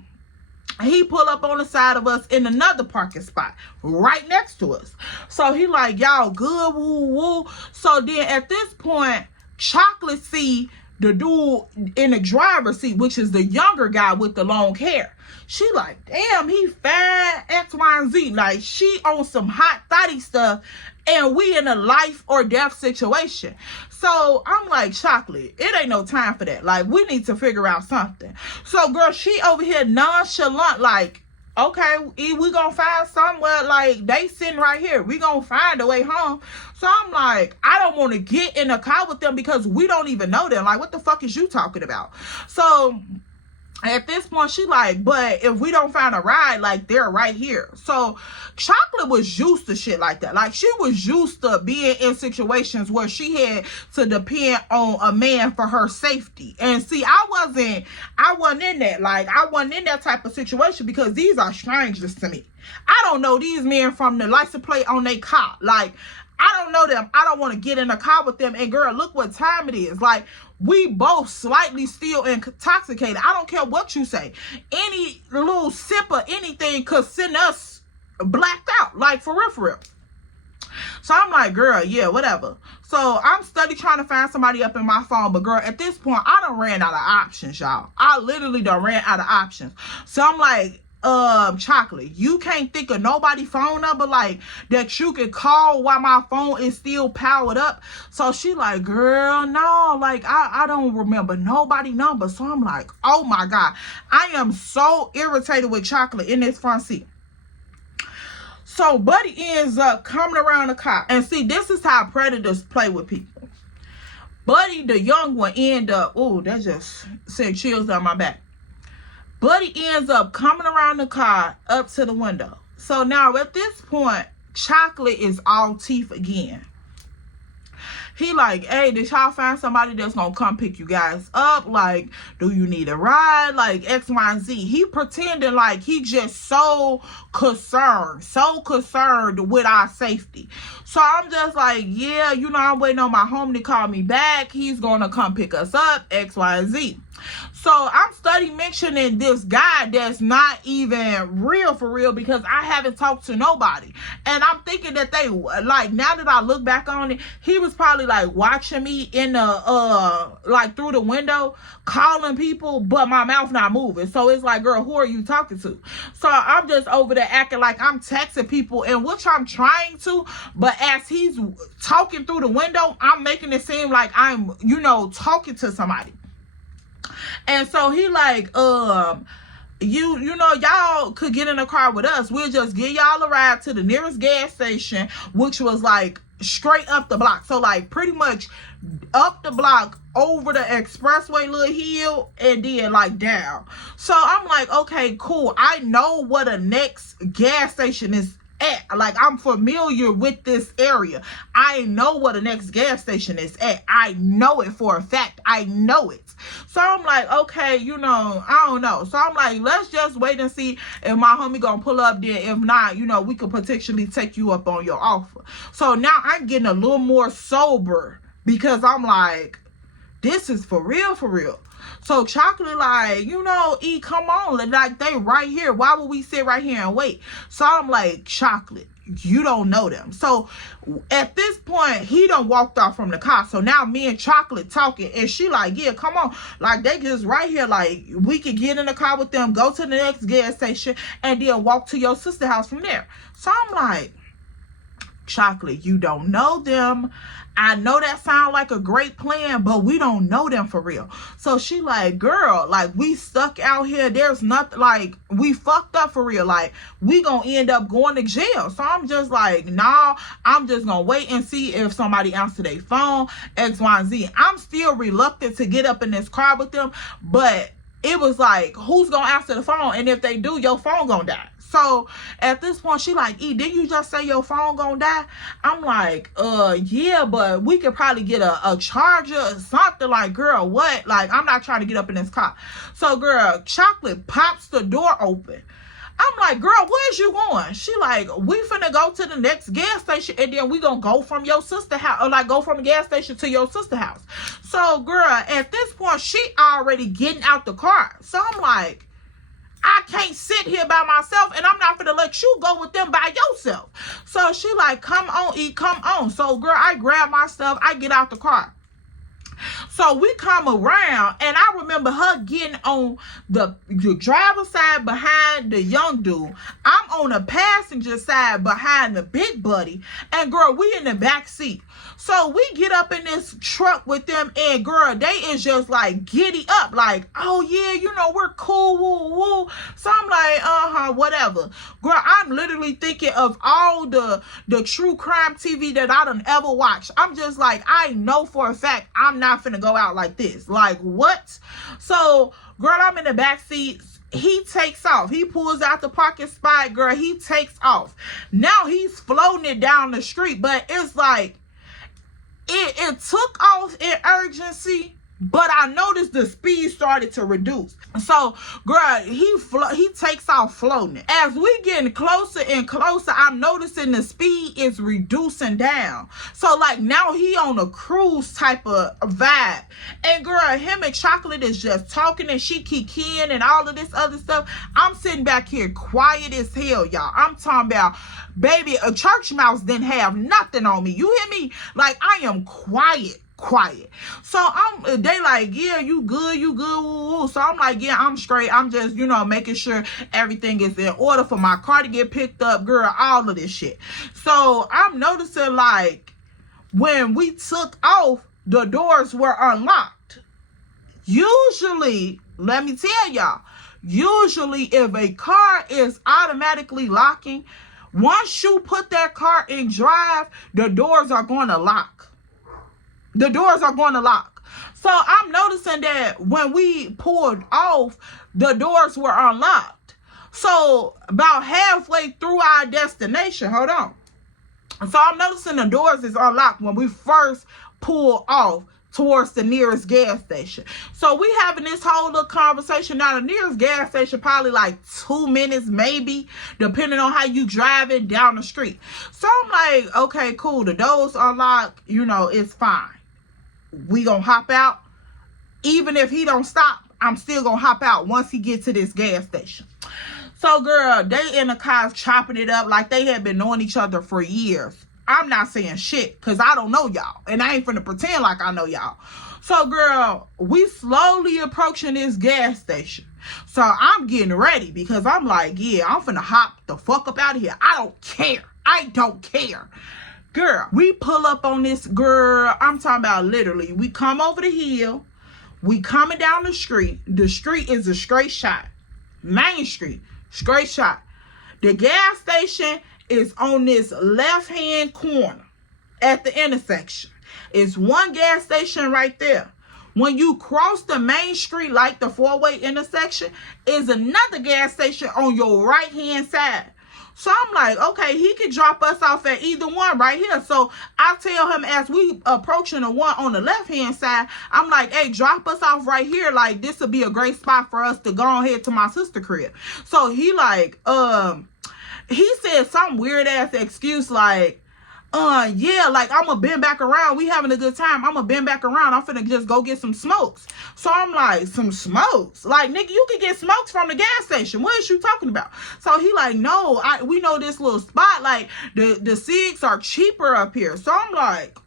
he pull up on the side of us in another parking spot right next to us. So he like, y'all good, woo woo. So then at this point, Chocolate see the dude in the driver's seat, which is the younger guy with the long hair. She like, damn, he fine, X, Y, and Z. Like, she on some hot thotty stuff, and we in a life or death situation. So I'm like, Chocolate, it ain't no time for that. Like, we need to figure out something. So girl, she over here nonchalant, like, okay, we gonna find somewhere, like, they sitting right here. We gonna find a way home. So I'm like, I don't want to get in a car with them because we don't even know them. Like, what the fuck is you talking about? So at this point, she like, but if we don't find a ride, like, they're right here. So Chocolate was used to shit like that. Like, she was used to being in situations where she had to depend on a man for her safety. And see, I wasn't in that. Like, I wasn't in that type of situation because these are strangers to me. I don't know these men from the license plate on their car. Like, I don't know them. I don't want to get in a car with them. And girl, look what time it is. Like, we both slightly still intoxicated. I don't care what you say. Any little sip of anything could send us blacked out. Like, for real, for real. So I'm like, girl, yeah, whatever. So I'm steady trying to find somebody up in my phone. But girl, at this point, I done ran out of options, y'all. I literally done ran out of options. So I'm like, Chocolate, you can't think of nobody phone number like that you can call while my phone is still powered up? So she like, girl, no, like, I don't remember nobody number. So I'm like, oh my God, I am so irritated with Chocolate in this front seat. So Buddy ends up coming around the car. And see, this is how predators play with people. Buddy, the young one, end up, oh, that just sent chills down my back. Buddy ends up coming around the car up to the window. So now at this point, Chocolate is all teeth again. He like, hey, did y'all find somebody that's gonna come pick you guys up? Like, do you need a ride? Like, X, Y, and Z. He pretending like he just so concerned with our safety. So I'm just like, yeah, you know, I'm waiting on my homie to call me back. He's gonna come pick us up, X, Y, and Z. So I'm studying mentioning this guy that's not even real for real because I haven't talked to nobody. And I'm thinking that they, like, now that I look back on it, he was probably like watching me in the, like, through the window, calling people, but my mouth not moving. So it's like, girl, who are you talking to? So I'm just over there acting like I'm texting people, and which I'm trying to, but as he's talking through the window, I'm making it seem like I'm, you know, talking to somebody. And so he like, you know, y'all could get in a car with us. We'll just give y'all a ride to the nearest gas station, which was like straight up the block. So like pretty much up the block, over the expressway little hill, and then like down. So I'm like, okay, cool. I know what a next gas station is at. Like, I'm familiar with this area. I know where the next gas station is at. I know it for a fact. I know it. So I'm like, okay, you know, I don't know. So I'm like, let's just wait and see if my homie gonna pull up there. If not, you know, we could potentially take you up on your offer. So now I'm getting a little more sober because I'm like, this is for real, for real. So Chocolate like, you know, E, come on. Like, they right here. Why would we sit right here and wait? So I'm like, Chocolate, you don't know them. So at this point, he done walked off from the car. So now me and Chocolate talking, and she like, yeah, come on. Like, they just right here. Like, we could get in the car with them, go to the next gas station, and then walk to your sister's house from there. So I'm like, Chocolate, you don't know them. I know that sound like a great plan, but we don't know them for real. So she like, girl, like, we stuck out here. There's nothing, like, we fucked up for real. Like, we gonna end up going to jail. So I'm just like, nah, I'm just gonna wait and see if somebody answer their phone, X, Y, and Z. I'm still reluctant to get up in this car with them, but it was like, who's gonna answer the phone? And if they do, your phone gonna die. So at this point, she like, E, didn't you just say your phone gonna die? I'm like, yeah, but we could probably get a charger or something. Like, girl, what? Like, I'm not trying to get up in this car. So, girl, Chocolate pops the door open. I'm like, girl, where's you going? She like, we finna go to the next gas station, and then we gonna go from your sister house, or like go from the gas station to your sister house. So, girl, at this point, she already getting out the car. So I'm like, I can't sit here by myself, and I'm not gonna let you go with them by yourself. So she like, come on, E, come on. So, girl, I grab my stuff, I get out the car. So we come around, and I remember her getting on the driver's side behind the young dude. I'm on the passenger side behind the big buddy, and girl, we in the back seat. So we get up in this truck with them, and girl, they is just like giddy up, like, oh yeah, you know, we're cool, woo, woo. So I'm like, whatever. Girl, I'm literally thinking of all the true crime TV that I done ever watched. I'm just like, I know for a fact I'm not finna go out like this. Like, what? So, girl, I'm in the back seat. He takes off. He pulls out the parking spot, girl. He takes off. Now he's floating it down the street, but it's like, it took off in urgency, but I noticed the speed started to reduce. So, girl, he takes off floating. As we getting closer and closer, I'm noticing the speed is reducing down. So, like, now he on a cruise type of vibe. And, girl, him and Chocolate is just talking, and she kikiing and all of this other stuff. I'm sitting back here quiet as hell, y'all. I'm talking about, baby, a church mouse didn't have nothing on me. You hear me? Like, I am quiet. So they like, yeah, you good, woo, woo. So I'm like, yeah, I'm straight. I'm just, you know, making sure everything is in order for my car to get picked up, girl, all of this shit. So I'm noticing, like, when we took off, the doors were unlocked. Usually, let me tell y'all, usually if a car is automatically locking, once you put that car in drive, the doors are going to lock. The doors are going to lock. So I'm noticing that when we pulled off, the doors were unlocked. So about halfway through our destination, hold on. So I'm noticing the doors is unlocked when we first pull off towards the nearest gas station. So we having this whole little conversation. Now the nearest gas station probably like 2 minutes maybe, depending on how you driving down the street. So I'm like, okay, cool. The doors unlocked, you know, it's fine. We gonna hop out. Even if he don't stop, I'm still gonna hop out once he gets to this gas station. So, girl, they in the cars chopping it up like they had been knowing each other for years. I'm not saying shit because I don't know y'all, and I ain't finna pretend like I know y'all. So, girl, we slowly approaching this gas station. So I'm getting ready because I'm like, yeah, I'm finna hop the fuck up out of here. I don't care. Girl, we pull up on this, girl, I'm talking about literally, we come over the hill, we coming down the street. The street is a straight shot. Main Street, straight shot. The gas station is on this left-hand corner at the intersection. It's one gas station right there. When you cross the main street, like the four-way intersection, is another gas station on your right-hand side. So I'm like, okay, he could drop us off at either one right here. So I tell him as we approaching the one on the left-hand side, I'm like, hey, drop us off right here. Like, this would be a great spot for us to go ahead to my sister crib. So he like, he said some weird ass excuse like, yeah, like, I'm gonna bend back around. We having a good time. I'm gonna bend back around. I'm finna just go get some smokes. So I'm like, some smokes? Like, nigga, you can get smokes from the gas station. What is you talking about? So he like, no, we know this little spot. Like, the cigs are cheaper up here. So I'm like,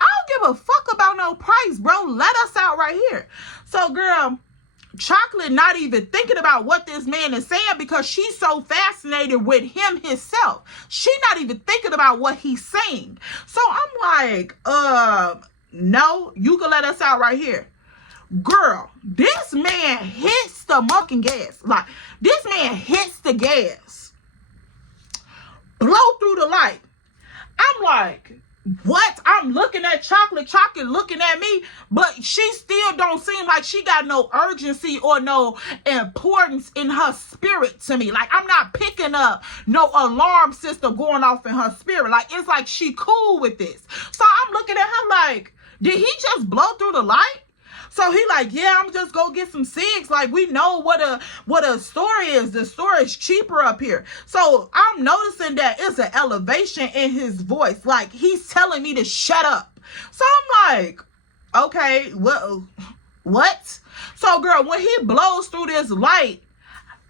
I don't give a fuck about no price, bro. Let us out right here. So, girl, Chocolate not even thinking about what this man is saying because she's so fascinated with him himself. She not even thinking about what he's saying. So I'm like, no, you can let us out right here. Girl, this man hits the fucking gas. Like, this man hits the gas. Blow through the light. I'm like, what? I'm looking at Chocolate looking at me, but she still don't seem like she got no urgency or no importance in her spirit to me. Like, I'm not picking up no alarm system going off in her spirit. Like, it's like she cool with this. So I'm looking at her like, did he just blow through the light? So he like, yeah, I'm just go get some cigs. Like, we know what a store is. The store is cheaper up here. So I'm noticing that it's an elevation in his voice. Like, he's telling me to shut up. So I'm like, okay, what? So, girl, when he blows through this light,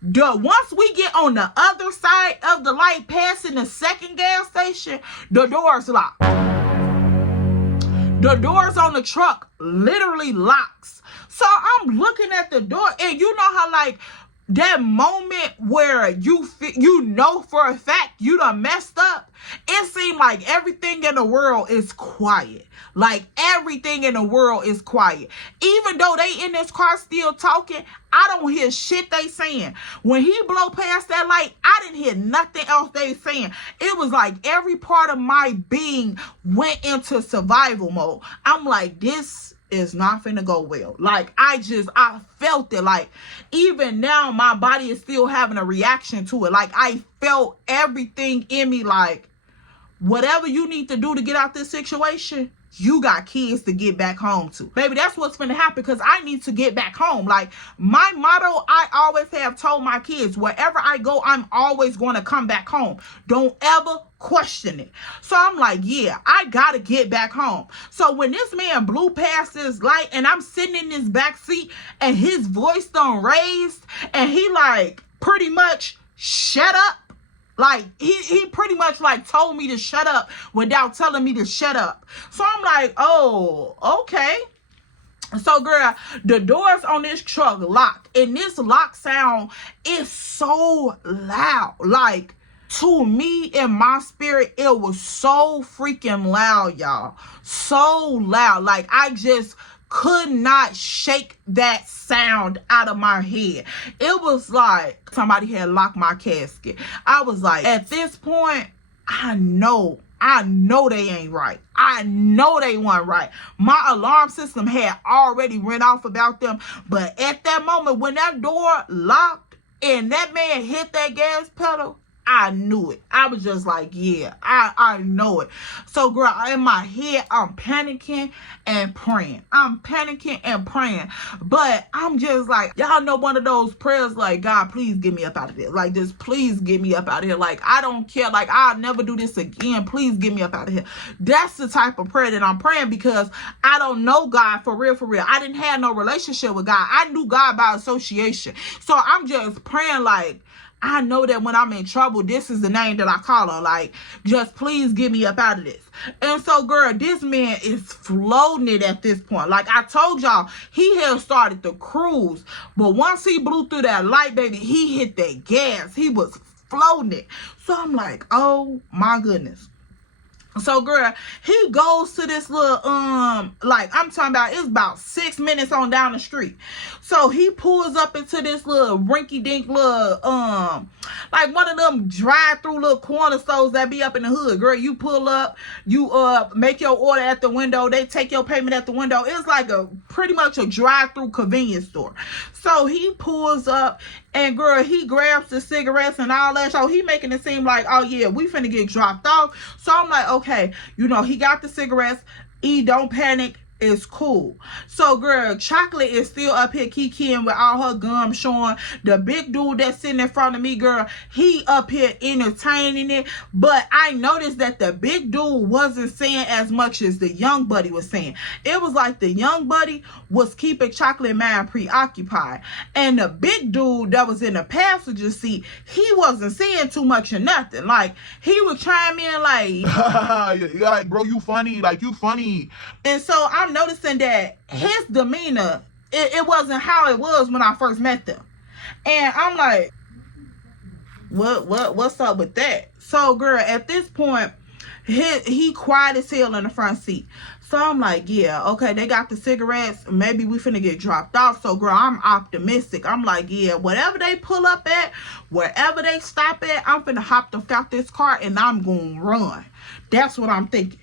once we get on the other side of the light, passing the second gas station, the door's locked. The doors on the truck literally locks. So I'm looking at the door, and you know how, like, that moment where you know for a fact you done messed up, it seemed like everything in the world is quiet. Like, everything in the world is quiet. Even though they in this car still talking, I don't hear shit they saying. When he blow past that light, I didn't hear nothing else they saying. It was like every part of my being went into survival mode. I'm like, this is not finna go well. Like, I felt it. Like, even now, my body is still having a reaction to it. Like, I felt everything in me, like, whatever you need to do to get out this situation, you got kids to get back home to. Baby, that's what's finna happen, because I need to get back home. Like, my motto, I always have told my kids, wherever I go, I'm always going to come back home. Don't ever question it. So I'm like, yeah, I gotta get back home. So when this man blew past this light and I'm sitting in this back seat and his voice done raised and he like pretty much shut up. Like, he pretty much like told me to shut up without telling me to shut up. So I'm like, oh, okay. So, girl, the doors on this truck locked. And this lock sound is so loud. Like, to me, in my spirit, it was so freaking loud, y'all. So loud. Like, I just could not shake that sound out of my head. It was like somebody had locked my casket. I was like, at this point, I know they ain't right. I know they weren't right. My alarm system had already went off about them. But at that moment, when that door locked and that man hit that gas pedal, I knew it. I was just like, yeah, I know it. So, girl, in my head, I'm panicking and praying. But I'm just like, y'all know one of those prayers like, God, please get me up out of here. Like, just please get me up out of here. Like, I don't care. Like, I'll never do this again. Please get me up out of here. That's the type of prayer that I'm praying, because I don't know God for real. I didn't have no relationship with God. I knew God by association. So I'm just praying like, I know that when I'm in trouble, this is the name that I call on. Like, just please get me up out of this. And so, girl, this man is floating it at this point. Like I told y'all, he had started to cruise. But once he blew through that light, baby, he hit that gas. He was floating it. So I'm like, oh my goodness. So, girl, he goes to this little, like, I'm talking about, it's about 6 minutes on down the street. So he pulls up into this little rinky-dink little, like one of them drive-through little corner stores that be up in the hood. Girl, you pull up, you make your order at the window, they take your payment at the window. It's like a pretty much a drive-through convenience store. So he pulls up, and girl, he grabs the cigarettes and all that. So he making it seem like, oh yeah, we finna get dropped off. So I'm like, okay, you know, he got the cigarettes. Don't panic. It's cool. So girl, Chocolate is still up here kikiing with all her gum showing. The big dude that's sitting in front of me, girl, he up here entertaining it. But I noticed that the big dude wasn't saying as much as the young buddy was saying. It was like the young buddy was keeping Chocolate mind preoccupied, and the big dude that was in the passenger seat, he wasn't saying too much or nothing. Like, he would chime in like, like, bro, you funny, like, you funny. And so I'm noticing that his demeanor, it wasn't how it was when I first met them. And I'm like, what's up with that? So girl, at this point, he quiet as hell in the front seat. So I'm like, yeah, okay, they got the cigarettes. Maybe we finna get dropped off. So girl, I'm optimistic. I'm like, yeah, whatever they pull up at, wherever they stop at, I'm finna hop the out this car and I'm gonna run. That's what I'm thinking.